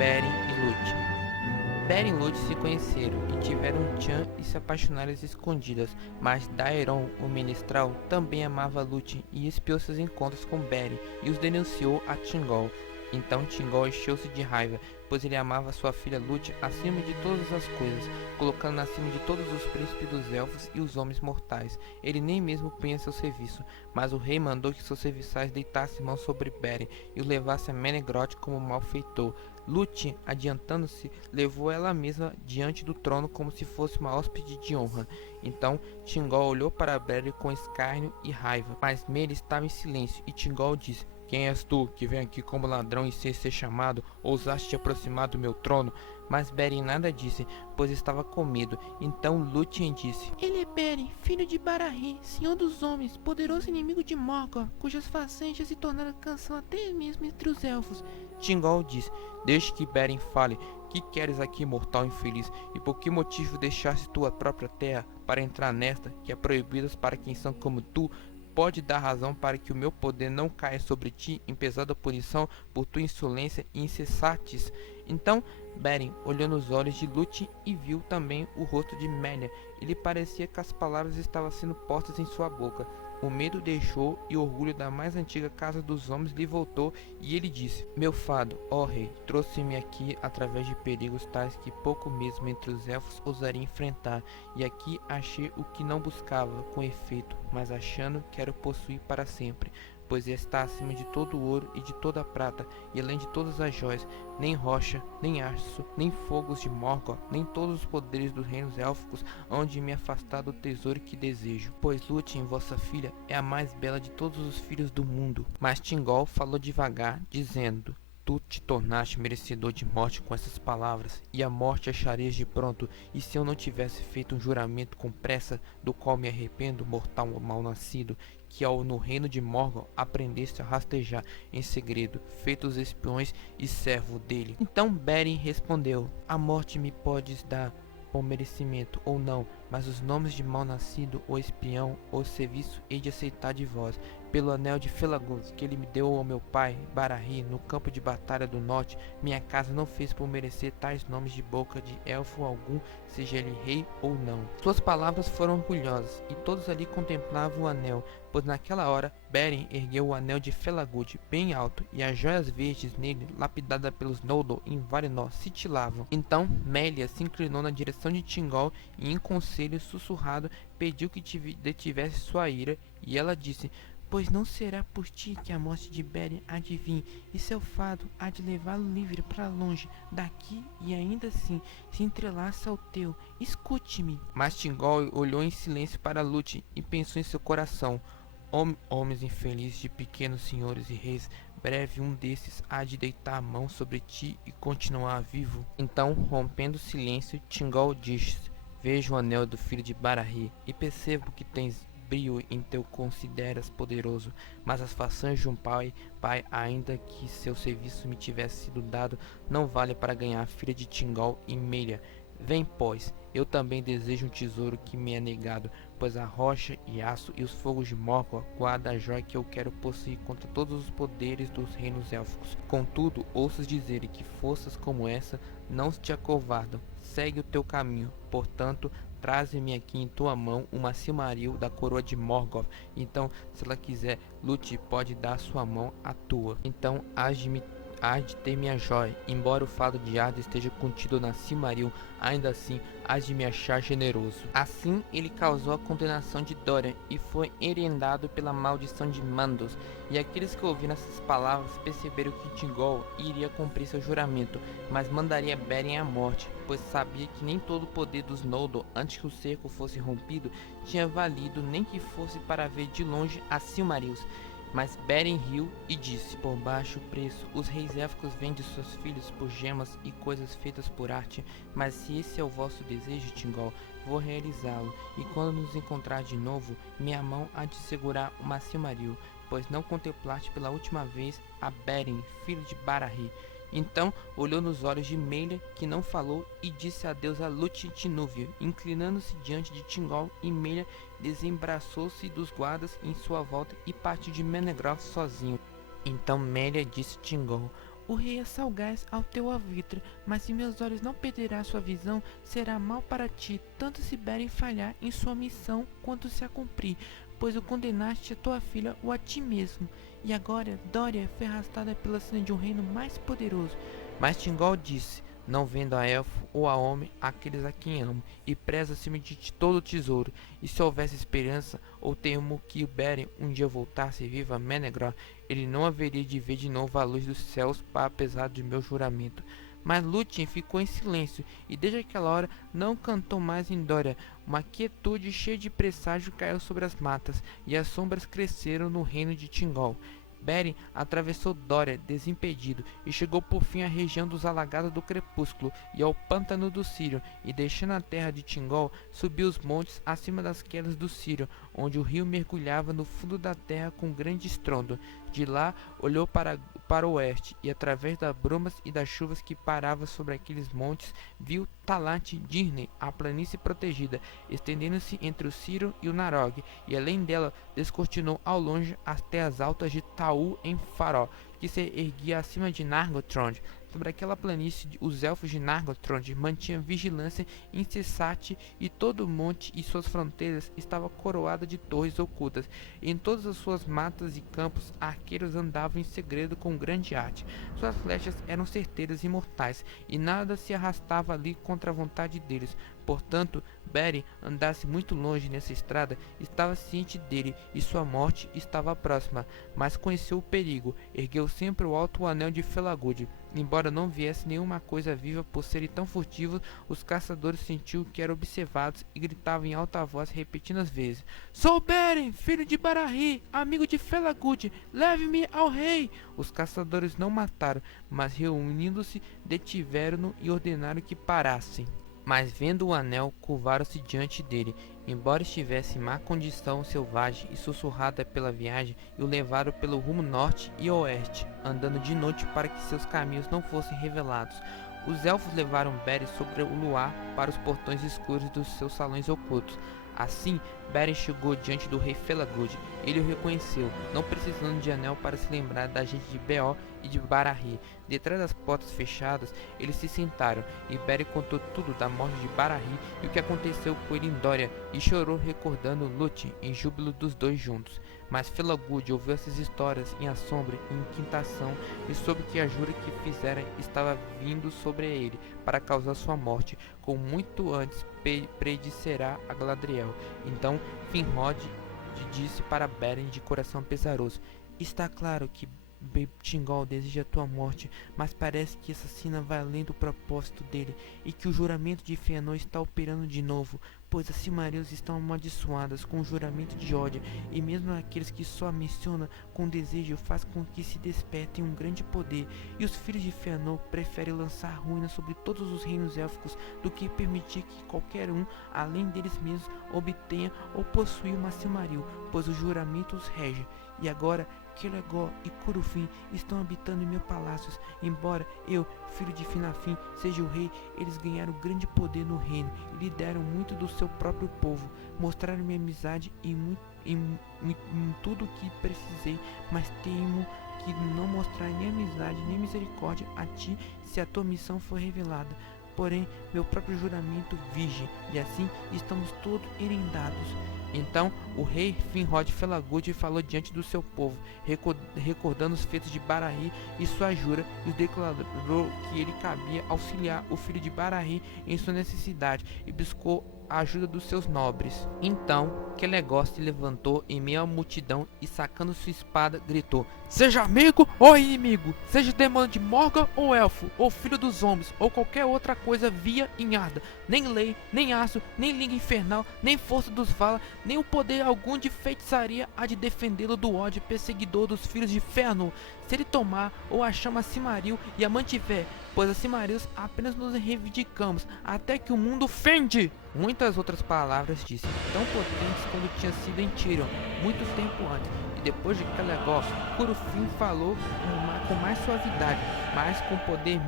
Beren e Lúthien. Beren e Lúthien se conheceram e tiveram um tchan e se apaixonaram às escondidas, mas Daeron, o menestral, também amava Lúthien e espiou seus encontros com Beren e os denunciou a Thingol. Então Thingol encheu-se de raiva, pois ele amava sua filha Lúthien acima de todas as coisas, colocando-na acima de todos os príncipes dos elfos e os homens mortais. Ele nem mesmo punha seu serviço, mas o rei mandou que seus serviçais deitassem mão sobre Beren e o levassem a Menegroth como malfeitor. Lúthien, adiantando-se, levou ela mesma diante do trono como se fosse uma hóspede de honra. Então Thingol olhou para Beren com escárnio e raiva, mas Merry estava em silêncio, e Thingol disse: "Quem és tu, que vem aqui como ladrão e sem ser chamado, ousaste te aproximar do meu trono?" Mas Beren nada disse, pois estava com medo. Então Lúthien disse: Ele é Beren, filho de Barahê, senhor dos homens, poderoso inimigo de Morgoth, cujas façanhas se tornaram canção até mesmo entre os elfos. Thingol disse: "Deixe que Beren fale. Que queres aqui, mortal infeliz? E por que motivo deixaste tua própria terra para entrar nesta, que é proibida para quem são como tu? Pode dar razão para que o meu poder não caia sobre ti em pesada punição por tua insolência e incessates?" Então Beren olhou nos olhos de Lúthien e viu também o rosto de Melia. Ele parecia que as palavras estavam sendo postas em sua boca. O medo deixou e o orgulho da mais antiga casa dos homens lhe voltou, e ele disse: "Meu fado, ó rei, trouxe-me aqui através de perigos tais que pouco mesmo entre os elfos ousaria enfrentar, e aqui achei o que não buscava, com efeito, mas achando quero possuir para sempre, pois está acima de todo o ouro e de toda a prata, e além de todas as joias, nem rocha, nem aço, nem fogos de Morgoth, nem todos os poderes dos reinos élficos hão de me afastar do tesouro que desejo, pois Lúthien, vossa filha, é a mais bela de todos os filhos do mundo." Mas Thingol falou devagar, dizendo: "Tu te tornaste merecedor de morte com essas palavras, e a morte acharias de pronto, e se eu não tivesse feito um juramento com pressa, do qual me arrependo, mortal mal-nascido, que ao no reino de Morgoth aprendeste a rastejar em segredo, feitos espiões e servo dele." Então Beren respondeu: "A morte me podes dar por merecimento ou não, mas os nomes de mal-nascido ou espião ou serviço hei de aceitar de vós, pelo anel de Felagund que ele me deu ao meu pai Barahê no campo de batalha do norte. Minha casa não fez por merecer tais nomes de boca de elfo algum, seja ele rei ou não." Suas palavras foram orgulhosas, e todos ali contemplavam o anel, pois naquela hora Beren ergueu o anel de Felagund bem alto, e as joias verdes nele, lapidadas pelos Noldor em Valinor, cintilavam. Então Melia se inclinou na direção de Thingol e em conselho sussurrado pediu que detivesse sua ira, e ela disse: "Pois não será por ti que a morte de Beren há de vir, e seu fado há de levá-lo livre para longe daqui, e ainda assim se entrelaça ao teu. Escute-me." Mas Thingol olhou em silêncio para Lúthien e pensou em seu coração: Homens infelizes de pequenos senhores e reis, breve um desses há de deitar a mão sobre ti e continuar vivo." Então, rompendo o silêncio, Thingol disse: "Vejo o anel do filho de Barahê, e percebo que tens brio em teu consideras poderoso, mas as façanhas de um pai, ainda que seu serviço me tivesse sido dado, não vale para ganhar a filha de Thingol e Melia. Vem, pois, eu também desejo um tesouro que me é negado, pois a rocha e aço e os fogos de Morgoth guarda a joia que eu quero possuir contra todos os poderes dos reinos élficos. Contudo, ouças dizer que forças como essa não te acovardam. Segue o teu caminho, portanto, traze-me aqui em tua mão uma Silmaril da coroa de Morgoth. Então, se ela quiser, Lúthien pode dar sua mão à tua. Então, hás de ter minha joia. Embora o fado de Arda esteja contido na Silmaril, ainda assim hás de me achar generoso." Assim ele causou a condenação de Dorian e foi herendado pela maldição de Mandos. E aqueles que ouviram essas palavras perceberam que Thingol iria cumprir seu juramento, mas mandaria Beren à morte, pois sabia que nem todo o poder dos Noldor, antes que o cerco fosse rompido, tinha valido nem que fosse para ver de longe as Silmarils. Mas Beren riu e disse: "Por baixo preço, os reis élficos vendem seus filhos por gemas e coisas feitas por arte, mas se esse é o vosso desejo, Thingol, vou realizá-lo, e quando nos encontrar de novo, minha mão há de segurar uma Silmaril, pois não contemplaste pela última vez a Beren, filho de Barahê." Então olhou nos olhos de Melia, que não falou, e disse adeus a Lúthien de Núvia. Inclinando-se diante de Thingol, e Melia desembaraçou-se dos guardas em sua volta e partiu de Menegroth sozinho. Então Melia disse a Thingol: o rei é salgaz ao teu alvitre, mas se meus olhos não perderá sua visão, será mal para ti, tanto se Beren falhar em sua missão, quanto se a cumprir, pois o condenaste a tua filha ou a ti mesmo. E agora Dória foi arrastada pela sina de um reino mais poderoso. Mas Thingol disse, não vendo a elfo ou a homem aqueles a quem amo, e prezo acima de ti todo o tesouro, e se houvesse esperança, ou temo que Beren um dia voltasse viva a Menegor, ele não haveria de ver de novo a luz dos céus, apesar do meu juramento. Mas Lúthien ficou em silêncio, e desde aquela hora não cantou mais em Dória. Uma quietude cheia de presságio caiu sobre as matas, e as sombras cresceram no reino de Thingol. Beren atravessou Dória desimpedido e chegou por fim à região dos alagados do crepúsculo e ao pântano do Cirion, e deixando a terra de Thingol, subiu os montes acima das quedas do Cirion, onde o rio mergulhava no fundo da terra com grande estrondo. De lá olhou para o oeste, e através das brumas e das chuvas que paravam sobre aqueles montes, viu Talat Dirne, a planície protegida, estendendo-se entre o Cirion e o Narog, e além dela descortinou ao longe as terras altas de Taul em Faró, que se erguia acima de Nargothrond. Sobre aquela planície, os elfos de Nargothrond mantinham vigilância incessante, e todo o monte e suas fronteiras estava coroado de torres ocultas. Em todas as suas matas e campos, arqueiros andavam em segredo com grande arte. Suas flechas eram certeiras e mortais, e nada se arrastava ali contra a vontade deles. Portanto, Beren andasse muito longe nessa estrada, estava ciente dele, e sua morte estava próxima, mas conheceu o perigo. Ergueu sempre o alto anel de Felagund. Embora não viesse nenhuma coisa viva por serem tão furtivos, os caçadores sentiam que eram observados e gritavam em alta voz, repetindo às vezes: "Sou Beren, filho de Barahri, amigo de Felagund, leve-me ao rei!" Os caçadores não mataram, mas reunindo-se, detiveram-no e ordenaram que parassem. Mas vendo o anel, curvaram-se diante dele. Embora estivesse em má condição selvagem e sussurrada pela viagem, e o levaram pelo rumo norte e oeste, andando de noite para que seus caminhos não fossem revelados. Os elfos levaram Beren sobre o luar para os portões escuros dos seus salões ocultos. Assim, Beren chegou diante do rei Felagund. Ele o reconheceu, não precisando de anel para se lembrar da gente de Beor e de Barahri. Detrás das portas fechadas, eles se sentaram, e Beren contou tudo da morte de Barahri e o que aconteceu com ele em Dória, e chorou recordando Lúthien em júbilo dos dois juntos. Mas Felagund ouviu essas histórias em assombro e inquietação, e soube que a jura que fizera estava vindo sobre ele para causar sua morte, como muito antes predicerá a Galadriel. Então Finrod disse para Beren de coração pesaroso: "Está claro que Thingol deseja tua morte, mas parece que essa sina vai além do propósito dele, e que o juramento de Fëanor está operando de novo, pois as Silmarils estão amaldiçoadas com o juramento de ódio, e mesmo aqueles que só a mencionam com desejo faz com que se despertem um grande poder, e os filhos de Fëanor preferem lançar ruína sobre todos os reinos élficos do que permitir que qualquer um, além deles mesmos, obtenha ou possua uma Silmaril, pois o juramento os rege. E agora Kelegor e Curufin estão habitando em meus palácios. Embora eu, filho de Finafin, seja o rei, eles ganharam grande poder no reino e lhe deram muito do seu próprio povo. Mostraram-me amizade em tudo o que precisei, mas temo que não mostrarem nem amizade nem misericórdia a ti se a tua missão for revelada. Porém, meu próprio juramento vige, e assim estamos todos herendados." Então o rei Finrod Felagund falou diante do seu povo, recordando os feitos de Barahri e sua jura, e declarou que ele cabia auxiliar o filho de Barahri em sua necessidade, e buscou a ajuda dos seus nobres. Então Kelegor se levantou em meio à multidão e, sacando sua espada, gritou: "Seja amigo ou inimigo, seja demônio de Morgoth ou elfo, ou filho dos homens, ou qualquer outra coisa via em Arda, nem lei, nem aço, nem língua infernal, nem força dos Valar, nem o poder algum de feitiçaria há de defendê-lo do ódio perseguidor dos filhos de Fëanor, se ele tomar ou a chama Silmaril e a mantiver, pois a Silmarils apenas nos reivindicamos até que o mundo fende." Muitas outras palavras disse, tão potentes quando tinha sido em Tirion, muito tempo antes, e depois de Kelegor, Curufin falou com mais suavidade, mas com poder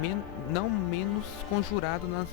não menos conjurado nas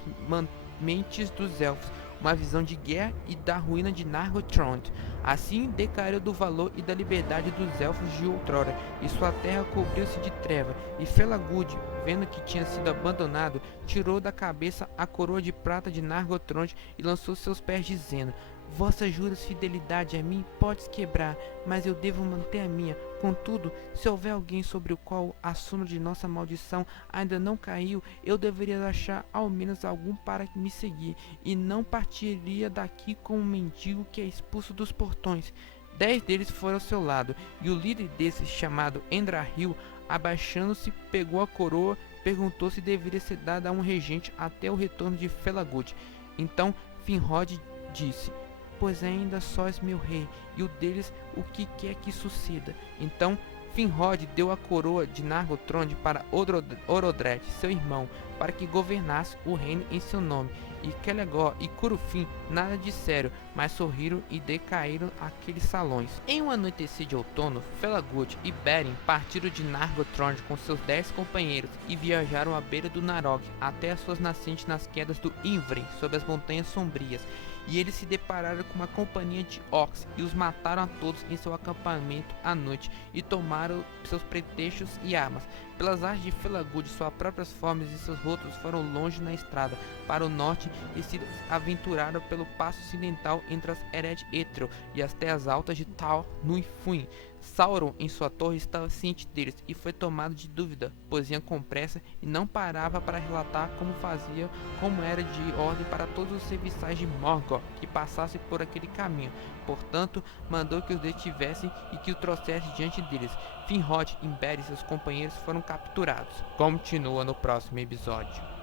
mentes dos elfos. uma visão de guerra e da ruína de Nargothrond. Assim decaiu do valor e da liberdade dos elfos de outrora, e sua terra cobriu-se de treva, e Felagund, vendo que tinha sido abandonado, tirou da cabeça a coroa de prata de Nargothrond e lançou seus pés, dizendo: Vossas juras fidelidade a mim podes quebrar, mas eu devo manter a minha. Contudo, se houver alguém sobre o qual a sombra de nossa maldição ainda não caiu, eu deveria achar ao menos algum para me seguir, e não partiria daqui como um mendigo que é expulso dos portões. 10 deles foram ao seu lado, e o líder desses, chamado Endrahil, abaixando-se, pegou a coroa, perguntou se deveria ser dada a um regente até o retorno de Felagund. Então Finrod disse: Pois ainda sós meu rei, e o deles o que quer que suceda. Então Finrod deu a coroa de Nargothrond para Orodred, seu irmão, para que governasse o reino em seu nome. E Celegor e Curufin nada disseram, mas sorriram e decaíram aqueles salões. Em um anoitecer de outono, Felagund e Beren partiram de Nargothrond com seus 10 companheiros e viajaram à beira do Narog até as suas nascentes nas quedas do Ivren, sob as montanhas sombrias. E eles se depararam com uma companhia de orcs e os mataram a todos em seu acampamento à noite e tomaram seus pretextos e armas. Pelas artes de Felagund, suas próprias formas e seus rostos foram longe na estrada para o norte e se aventuraram pelo passo ocidental entre as Ered Ethrel e as terras altas de Tal Nuifun. Sauron em sua torre estava ciente deles e foi tomado de dúvida, pois ia com pressa e não parava para relatar como era de ordem para todos os serviçais de Morgoth que passassem por aquele caminho. Portanto, mandou que os detivessem e que o trouxesse diante deles. Finrod, Imber e seus companheiros foram capturados. Continua no próximo episódio.